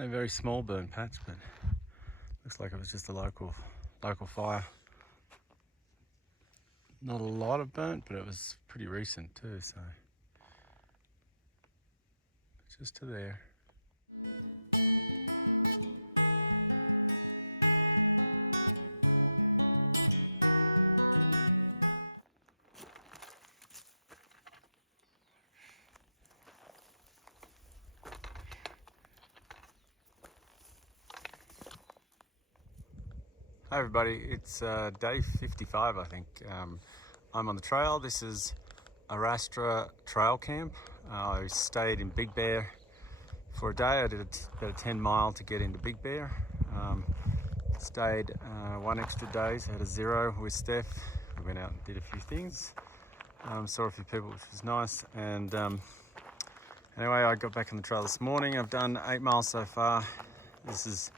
A very small burn patch, but looks like it was just a local fire. Not a lot of burnt, but it was pretty recent too, so just to there. Hi everybody, it's day 55 I think. I'm on the trail. This is Arastra Trail Camp. I stayed in Big Bear for a day. I did about a 10 mile to get into Big Bear. Stayed one extra day, so had a zero with Steph. We went out and did a few things. Saw a few people, which was nice. And anyway, I got back on the trail this morning. I've done 8 miles so far. This is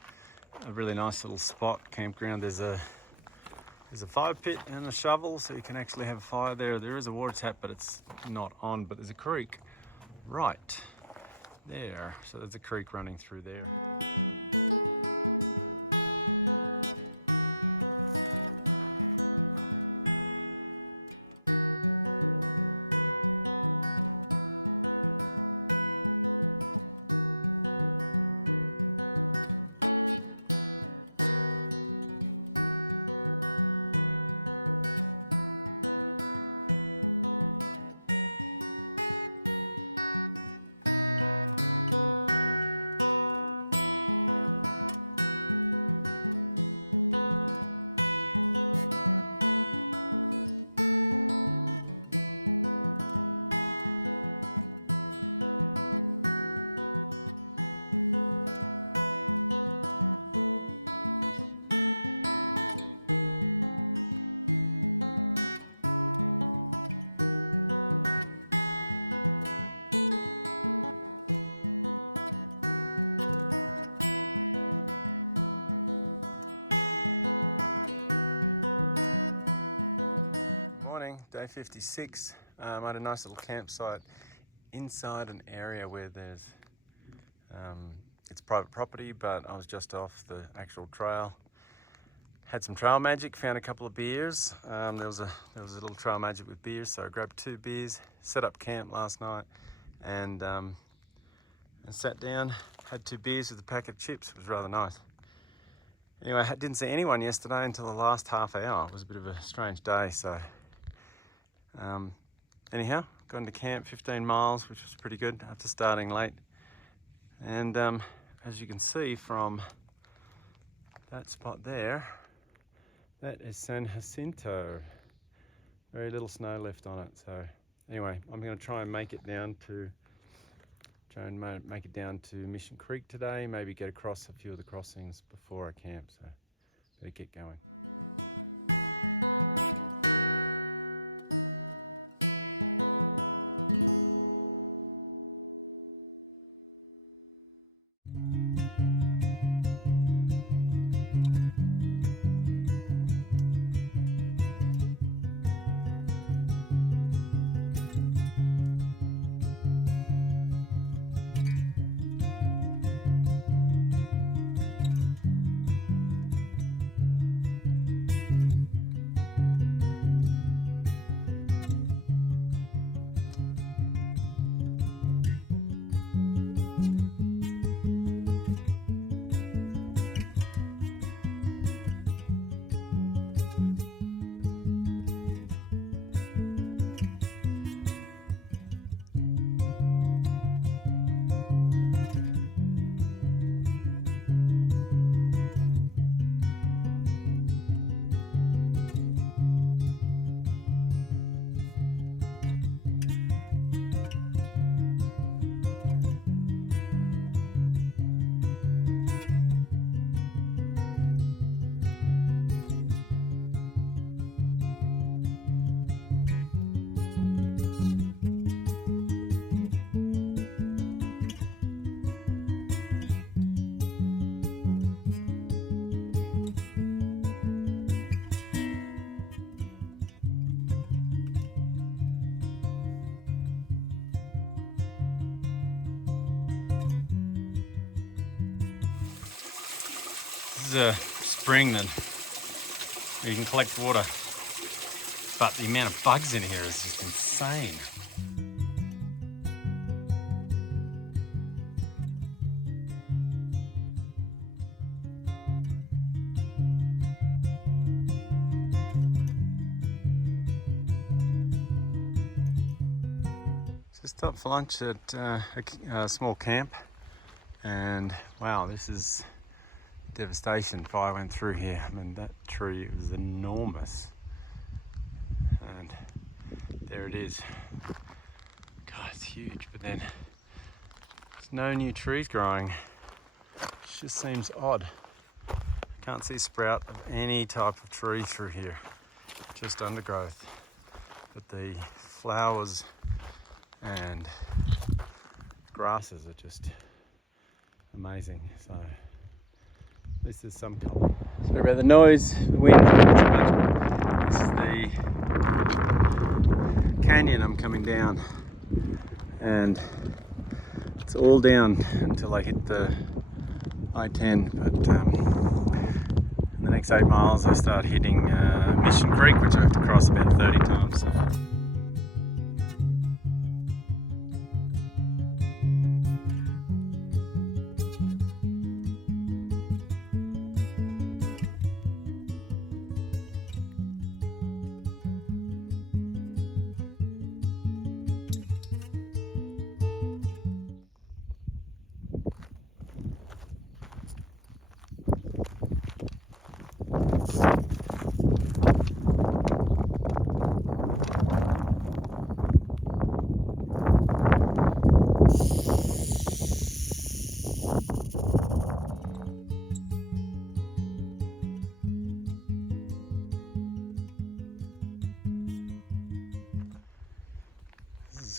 a really nice little spot, campground. There's a fire pit and a shovel, so you can actually have a fire there. There is a water tap, but it's not on, but there's a creek right there. So there's a creek running through there. Morning, day 56. I had a nice little campsite inside an area where there's it's private property, but I was just off the actual trail. Had some trail magic, found a couple of beers. There was a little trail magic with beers, so I grabbed 2 beers, set up camp last night, and sat down, had 2 beers with a packet of chips. It was rather nice. Anyway, I didn't see anyone yesterday until the last half hour. It was a bit of a strange day, so anyhow, got into camp 15 miles, which was pretty good after starting late. And as you can see from that spot there, that is San Jacinto. Very little snow left on it. So anyway, I'm going to try and make it down to Mission Creek today. Maybe get across a few of the crossings before I camp. So better get going. is a spring that you can collect water, but the amount of bugs in here is just insane. Just stopped for lunch at a small camp, and wow, this is devastation. Fire went through here. I mean, that tree was enormous, and there it is. God, it's huge, but then there's no new trees growing. It just seems odd. Can't see a sprout of any type of tree through here, just undergrowth. But the flowers and grasses are just amazing. So at least there's some colour. Sorry about the noise, the wind, not too much. This is the canyon I'm coming down, and it's all down until I hit the I-10, but in the next 8 miles I start hitting Mission Creek, which I have to cross about 30 times. So.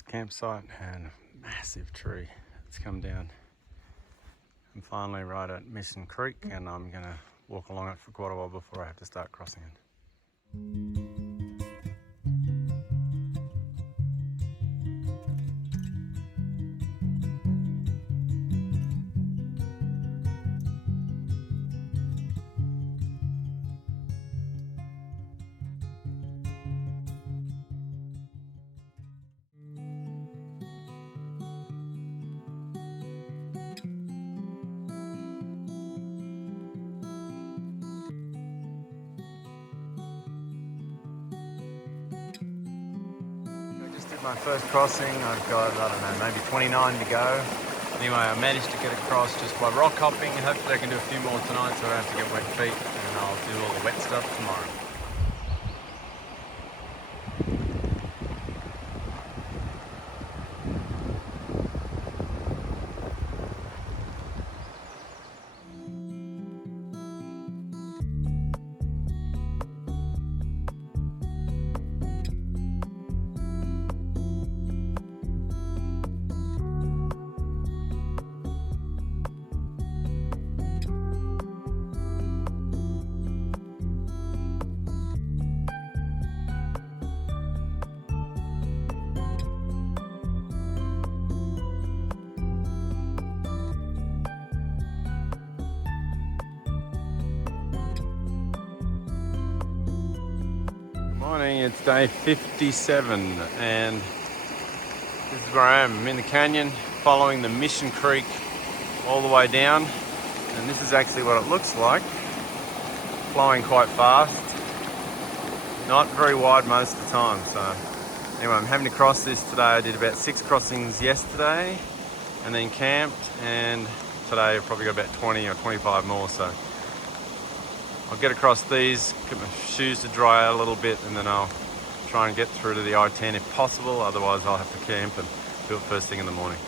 Campsite and a massive tree that's come down. I'm finally right at Mission Creek, and I'm gonna walk along it for quite a while before I have to start crossing it. My first crossing, I've got, I don't know, maybe 29 to go. Anyway, I managed to get across just by rock hopping, and hopefully I can do a few more tonight so I don't have to get wet feet, and I'll do all the wet stuff tomorrow. Morning, it's day 57, and this is where I am. I'm in the canyon following the Mission Creek all the way down, and this is actually what it looks like, flowing quite fast, not very wide most of the time. So anyway, I'm having to cross this today. I did about 6 crossings yesterday and then camped, and today I've probably got about 20 or 25 more. So I'll get across these, get my shoes to dry out a little bit, and then I'll try and get through to the I-10 if possible. Otherwise I'll have to camp and do it first thing in the morning.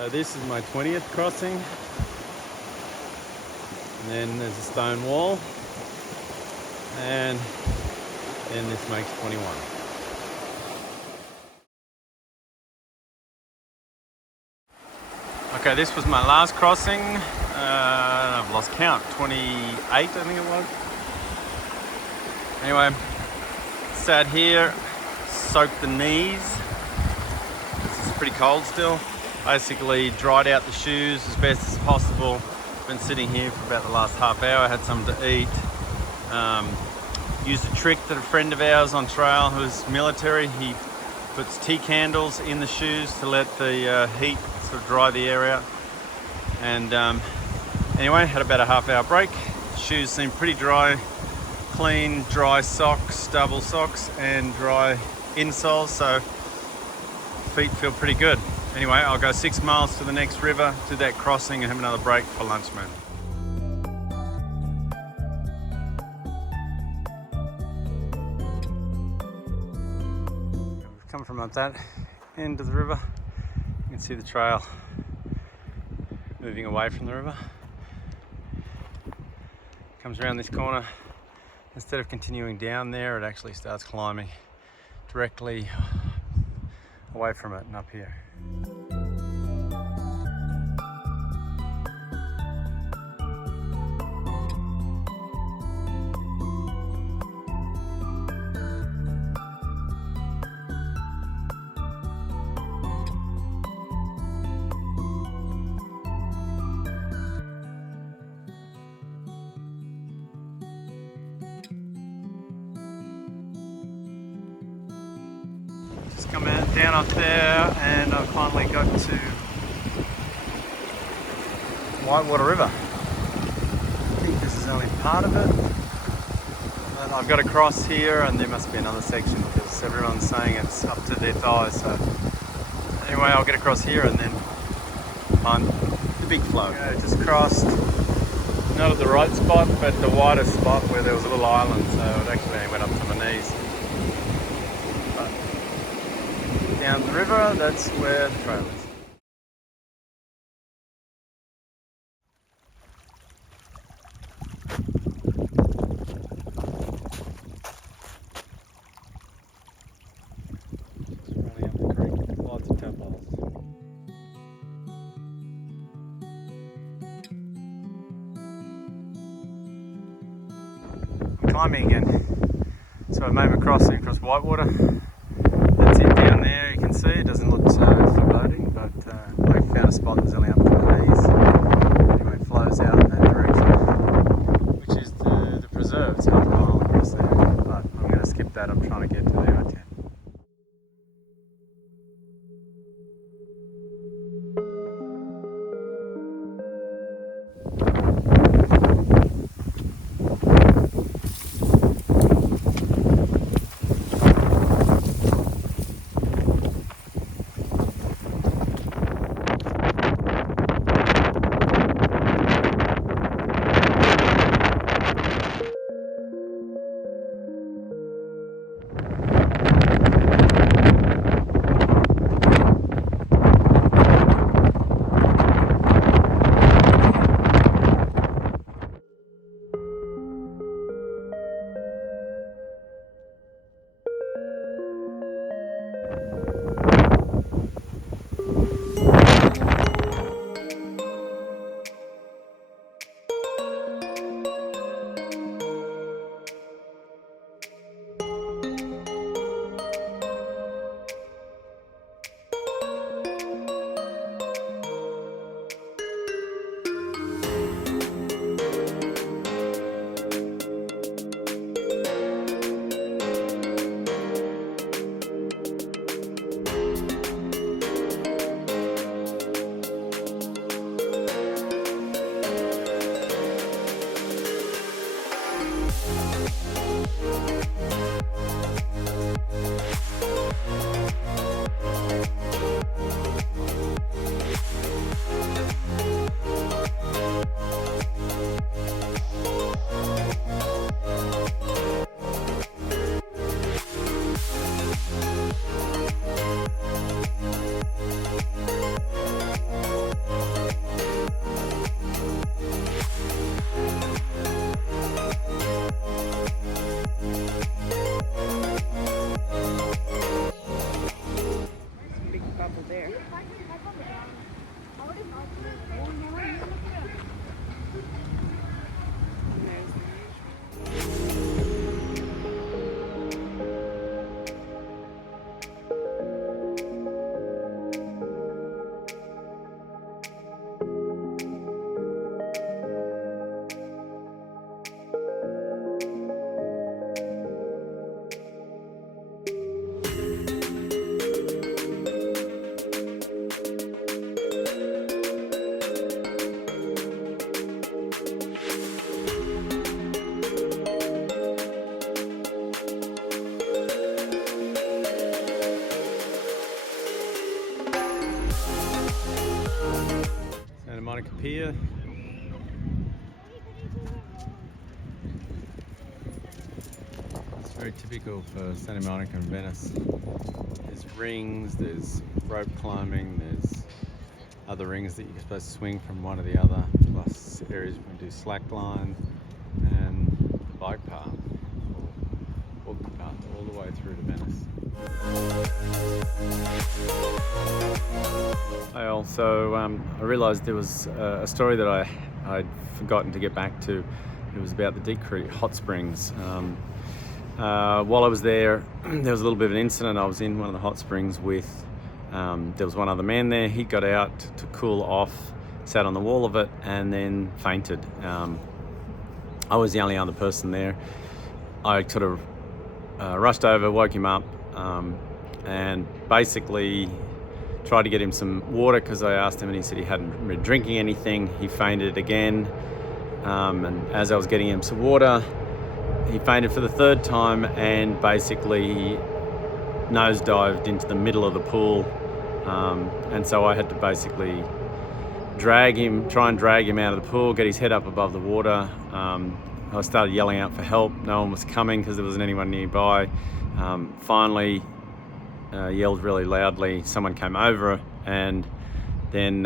So this is my 20th crossing, and then there's a stone wall, and then this makes 21. Okay, this was my last crossing. I've lost count, 28 I think it was. Anyway, sat here, soaked the knees. This is pretty cold still. Basically dried out the shoes as best as possible. Been sitting here for about the last half hour, had something to eat. Used a trick that a friend of ours on trail who's military, he puts tea candles in the shoes to let the heat sort of dry the air out. And anyway, had about a half-hour break. Shoes seem pretty dry, clean, dry socks, double socks, and dry insoles, so feet feel pretty good. Anyway, I'll go 6 miles to the next river, do that crossing, and have another break for lunch, man. We've come from up that end of the river. You can see the trail moving away from the river. Comes around this corner. Instead of continuing down there, it actually starts climbing directly away from it and up here. Just come out down up there, and I finally got to Whitewater River. I think this is only part of it, but I've got to cross here, and there must be another section because everyone's saying it's up to their thighs. So anyway, I'll get across here and then find the big flow. Okay, just crossed, not at the right spot, but the widest spot where there was a little island, so it actually only went up to my knees. Down the river, that's where the trail is. Just running up the creek, lots of tadpoles. I'm climbing again. So I made my crossing across Whitewater. That's it down there, you can see it doesn't look so foreboding, but I found a spot that's only up to my knees. Anyway, it flows out in that direction, which is the preserve. It's half a mile across there, but I'm going to skip that. I'm trying to get to the I-10. pier. It's very typical for Santa Monica and Venice. There's rings, there's rope climbing, there's other rings that you're supposed to swing from one to the other, plus areas you can do slack line and bike path, or walking path all the way through to Venice. I also I realised there was a story that I'd forgotten to get back to. It was about the Deep Creek hot springs. While I was there, there was a little bit of an incident. I was in one of the hot springs with, there was one other man there. He got out to cool off, sat on the wall of it, and then fainted. I was the only other person there. I sort of rushed over, woke him up, and basically tried to get him some water because I asked him and he said he hadn't been drinking anything. He fainted again, and as I was getting him some water, he fainted for the third time and basically nosedived into the middle of the pool, and so I had to basically try and drag him out of the pool, get his head up above the water. I started yelling out for help. No one was coming because there wasn't anyone nearby. Finally yelled really loudly. Someone came over, and then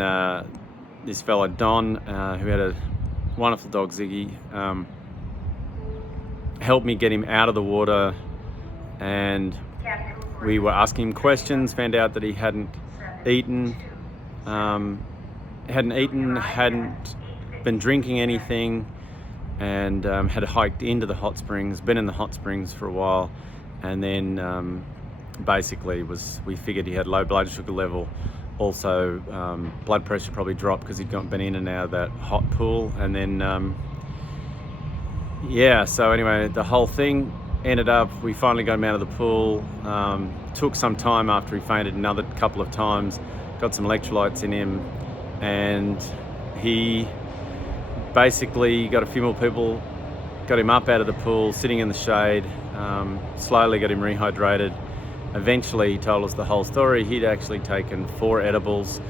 this fella Don, who had a wonderful dog Ziggy, helped me get him out of the water, and we were asking him questions, found out that he hadn't eaten, hadn't been drinking anything, and had hiked into the hot springs, been in the hot springs for a while, and then basically we figured he had low blood sugar level. Also blood pressure probably dropped because he'd been in and out of that hot pool, and then yeah, so anyway, the whole thing ended up, we finally got him out of the pool. Took some time after he fainted another couple of times, got some electrolytes in him, and he basically got a few more people, got him up out of the pool, sitting in the shade, slowly got him rehydrated. Eventually he told us the whole story. He'd actually taken 4 edibles,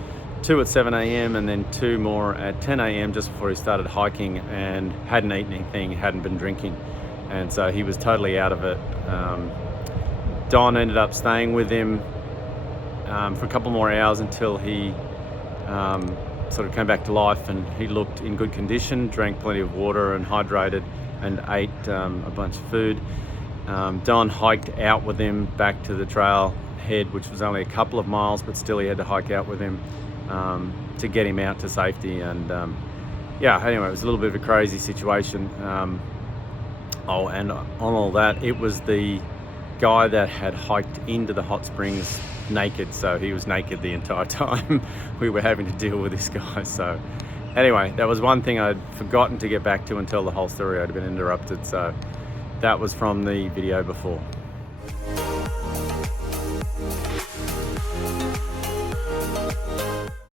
2 at 7 a.m. and then 2 more at 10 a.m. just before he started hiking, and hadn't eaten anything, hadn't been drinking, and so he was totally out of it. Don ended up staying with him for a couple more hours until he sort of came back to life, and he looked in good condition, drank plenty of water and hydrated, and ate a bunch of food. Don hiked out with him back to the trail head, which was only a couple of miles, but still he had to hike out with him to get him out to safety. And yeah, anyway, it was a little bit of a crazy situation. Oh, and on all that, it was the guy that had hiked into the hot springs naked, so he was naked the entire time we were having to deal with this guy. So anyway, that was one thing I'd forgotten to get back to and tell the whole story. I'd been interrupted, so that was from the video before.